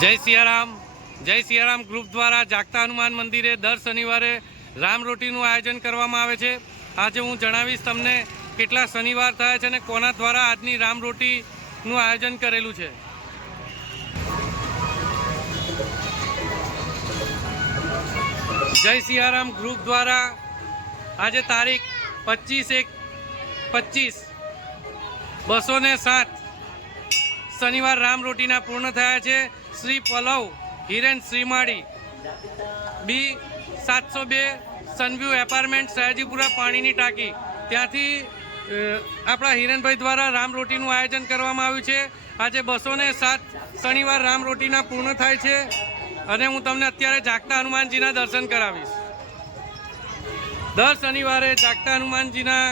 જય સિયારામ ગ્રુપ દ્વારા જાગતા હનુમાન મંદિરે દર શનિવારે રામરોટીનું આયોજન કરવામાં આવે છે। આજે હું જણાવીશ તમને કેટલા શનિવાર થયા છે અને કોના દ્વારા આજની રામરોટીનું આયોજન કરેલું છે। જય સિયારામ ગ્રુપ દ્વારા આજે તારીખ 25/1/25 શનિવાર રામરોટીના પૂર્ણ થયા છે। શ્રી પલવ હિરેન શ્રીમાળી બી 702 સનવ્યુ એપાર્ટમેન્ટ સયાજીપુરા પાણીની ટાંકી ત્યાંથી આપણા હિરેનભાઈ દ્વારા રામરોટીનું આયોજન કરવામાં આવ્યું છે। આજે 207 શનિવાર રામરોટીના પૂર્ણ થાય છે અને હું તમને અત્યારે જાગતા હનુમાનજીના દર્શન કરાવીશ। દર શનિવારે જાગતા હનુમાનજીના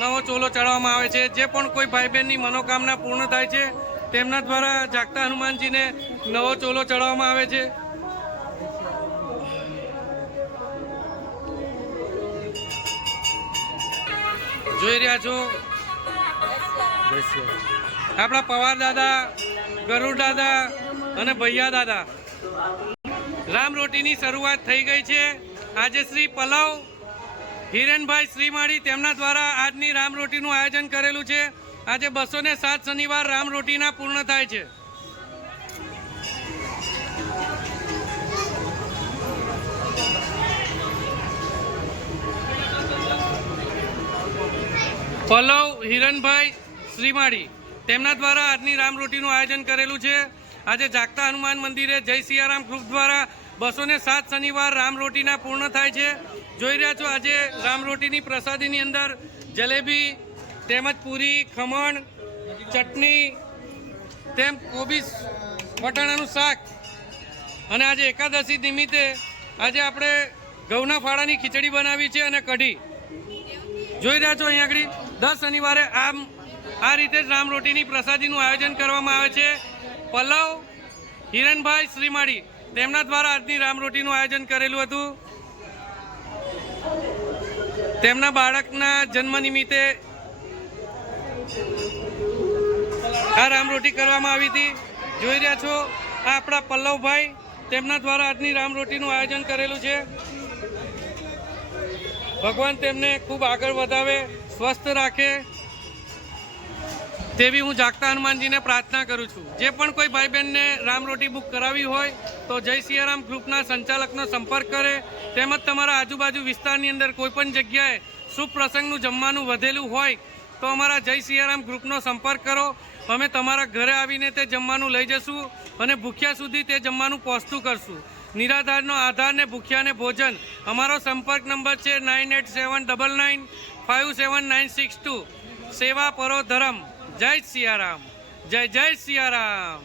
નવો ચોલો ચડાવવામાં આવે છે। જે પણ કોઈ ભાઈ બહેનની મનોકામના પૂર્ણ થાય છે તેમના દ્વારા જાગતા હનુમાનજીને નવો ચોલો ચડાવવામાં આવે છે। જોઈ રહ્યા છો આપણા પવાર દાદા, ગરુડ દાદા અને ભૈયા દાદા। રામરોટીની શરૂઆત થઈ ગઈ છે। આજે શ્રી પલવ હિરેનભાઈ શ્રીમાળી તેમના દ્વારા આજની રામરોટીનું આયોજન કરેલું છે। આજે 207 શનિવાર રામરોટીના પૂર્ણ થાય છે। પલવ હિરણભાઈ શ્રીમાળી તેમના દ્વારા આજની રામરોટીનું આયોજન કરેલું છે। આજે જાગતા હનુમાન મંદિરે જય સિયારામ ગ્રુપ દ્વારા 207 શનિવાર રામરોટીના પૂર્ણ થાય છે। જોઈ રહ્યા છો આજે રામરોટીની પ્રસાદીની અંદર જલેબી તેમજ પૂરી, ખમણ, ચટણી તેમ કોબીજ વટાણાનું શાક અને આજે એકાદશી નિમિત્તે આજે આપણે ઘઉંના ફાળાની ખીચડી બનાવી છે અને કઢી। જોઈ રહ્યા છો અહીં આગળ દર શનિવારે આ રીતે જ રામરોટીની પ્રસાદીનું આયોજન કરવામાં આવે છે। પલવ હિરણભાઈ શ્રીમાળી તેમના દ્વારા આજની રામરોટીનું આયોજન કરેલું હતું। તેમના બાળકના જન્મ નિમિત્તે આ રામરોટી કરવામાં આવી હતી। જોઈ રહ્યા છો આ આપણા પલ્લવભાઈ તેમના દ્વારા આજની રામરોટીનું આયોજન કરેલું છે। ભગવાન તેમને ખૂબ આગળ વધાવે, સ્વસ્થ રાખે તેવી હું જાગતા હનુમાનજીને પ્રાર્થના કરું છું। જે પણ કોઈ ભાઈ બહેનને રામરોટી બુક કરાવી હોય તો જય સિયારામ ગ્રુપના સંચાલકનો સંપર્ક કરે। તેમજ તમારા આજુબાજુ વિસ્તારની અંદર કોઈ પણ જગ્યાએ શુભ પ્રસંગનું જમવાનું વધેલું હોય તો અમારા જય સિયારામ ગ્રુપનો સંપર્ક કરો। અમે તમારા ઘરે આવીને તે જમવાનું લઈ જશું અને ભૂખ્યા સુધી તે જમવાનું પહોંચતું કરશું। નિરાધારનો આધાર ને ભૂખ્યાને ભોજન। અમારો સંપર્ક નંબર છે 9879957962। સેવા પરો ધર્મ। જય સિયારામ, જય સિયારામ।